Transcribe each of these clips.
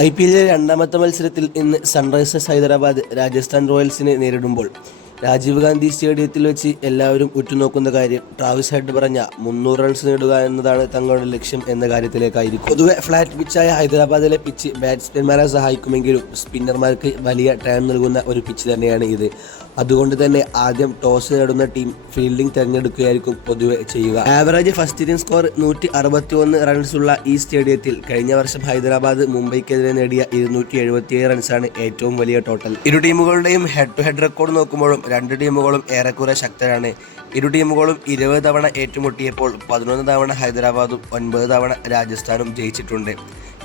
I P എല്ലിലെ രണ്ടാമത്തെ മത്സരത്തിൽ ഇന്ന് സൺറൈസേഴ്സ് ഹൈദരാബാദ് രാജസ്ഥാൻ റോയൽസിനെ നേരിടുമ്പോൾ രാജീവ് ഗാന്ധി സ്റ്റേഡിയത്തിൽ വെച്ച് എല്ലാവരും ഉറ്റുനോക്കുന്ന കാര്യം ട്രാവിസ് ഹെഡ് പറഞ്ഞ മുന്നൂറ് റൺസ് നേടുക എന്നതാണ് തങ്ങളുടെ ലക്ഷ്യം എന്ന കാര്യത്തിലേക്കായിരിക്കും. പൊതുവെ ഫ്ലാറ്റ് പിച്ചായ ഹൈദരാബാദിലെ പിച്ച് ബാറ്റ്സ്മാൻമാരെ സഹായിക്കുമെങ്കിലും സ്പിന്നർമാർക്ക് വലിയ ടൈം നൽകുന്ന ഒരു പിച്ച് തന്നെയാണ് ഇത്. അതുകൊണ്ട് തന്നെ ആദ്യം ടോസ് നേടുന്ന ടീം ഫീൽഡിംഗ് തിരഞ്ഞെടുക്കുകയായിരിക്കും പൊതുവെ ചെയ്യുക. ആവറേജ് ഫസ്റ്റ് ഇന്നിംഗ് സ്കോർ നൂറ്റി അറുപത്തി ഒന്ന് റൺസുള്ള ഈ സ്റ്റേഡിയത്തിൽ കഴിഞ്ഞ വർഷം ഹൈദരാബാദ് മുംബൈക്കെതിരെ നേടിയ ഇരുന്നൂറ്റി എഴുപത്തിയേഴ് റൺസാണ് ഏറ്റവും വലിയ ടോട്ടൽ ഇരു ടീമുകളുടെയും ഹെഡ് ടു ഹെഡ് റെക്കോർഡ് നോക്കുമ്പോഴും രണ്ട് ടീമുകളും ഏറെക്കുറെ ശക്തരാണ്. ഇരു ടീമുകളും ഇരുപത് തവണ ഏറ്റുമുട്ടിയപ്പോൾ പതിനൊന്ന് തവണ ഹൈദരാബാദും ഒൻപത് തവണ രാജസ്ഥാനും ജയിച്ചിട്ടുണ്ട്.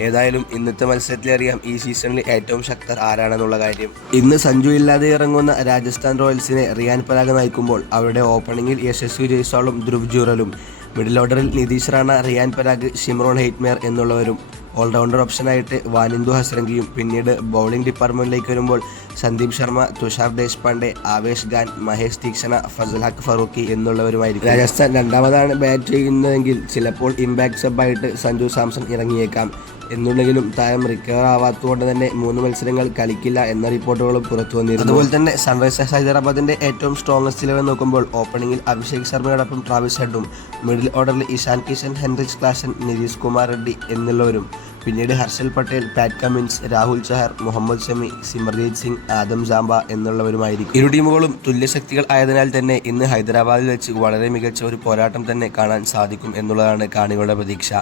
ഏതായാലും ഇന്നത്തെ മത്സരത്തിലറിയാം ഈ സീസണിൽ ഏറ്റവും ശക്തർ ആരാണെന്നുള്ള കാര്യം. ഇന്ന് സഞ്ജു ഇല്ലാതെ ഇറങ്ങുന്ന രാജസ്ഥാൻ റോയൽസിനെ റിയാൻ പരാഗ് നയിക്കുമ്പോൾ അവരുടെ ഓപ്പണിംഗിൽ യശസ്വി ജയ്സ്വാളും ധ്രുവ് ജൂറലും. മിഡിൽ ഓർഡറിൽ നിതീഷ് റാണ റിയാൻ പരാഗ് ഷിമ്രോൺ ഹെയ്റ്റ്മേർ എന്നുള്ളവരും ഓൾറൗണ്ടർ ഓപ്ഷനായിട്ട് വാനിന്ദു ഹസ്രംഗിയും പിന്നീട് ബൗളിംഗ് ഡിപ്പാർട്ട്മെന്റിലേക്ക് വരുമ്പോൾ സന്ദീപ് ശർമ്മ തുഷാർ ദേശ്പാണ്ഡെ ആവേശ് ഖാൻ മഹേഷ് തീക്ഷണ ഫസൽ ഹക്ക് ഫറൂഖി എന്നുള്ളവരുമായിരിക്കും. രാജസ്ഥാൻ രണ്ടാമതാണ് ബാറ്റ് ചെയ്യുന്നതെങ്കിൽ ചിലപ്പോൾ ഇമ്പാക്ട് സബായിട്ട് സഞ്ജു സാംസൺ ഇറങ്ങിയേക്കാം. എന്നുണ്ടെങ്കിലും താരം റിക്കവർ ആവാത്തതുകൊണ്ട് തന്നെ മൂന്ന് മത്സരങ്ങൾ കളിക്കില്ല എന്ന റിപ്പോർട്ടുകളും പുറത്തു വന്നിരുന്നു. അതുപോലെ തന്നെ സൺറൈസേഴ്സ് ഹൈദരാബാദിന്റെ ഏറ്റവും സ്ട്രോങ്സ്റ്റ് ഇലവൻ നോക്കുമ്പോൾ ഓപ്പണിംഗിൽ അഭിഷേക് ശർമ്മയോടൊപ്പം ട്രാവിസ് ഹെഡും മിഡിൽ ഓർഡറിൽ ഇഷാൻ കിഷൻ ഹെൻറിച്ച് ക്ലാസൻ നിതീഷ് കുമാർ റെഡ്ഡി എന്നുള്ളവരും പിന്നീട് Harshal Patel Pat Cummins Rahul Chahar Mohammed Shami Simarjeet Singh Adam Zampa എന്നുള്ളവരുമായിരിക്കും. ഇരു ടീമുകളും തുല്യശക്തികൾ ആയതിനാൽ തന്നെ ഇന്ന് ഹൈദരാബാദിൽ വെച്ച് വളരെ മികച്ച ഒരു പോരാട്ടം തന്നെ കാണാൻ സാധിക്കും എന്നുള്ളതാണ് കാണികളുടെ പ്രതീക്ഷ.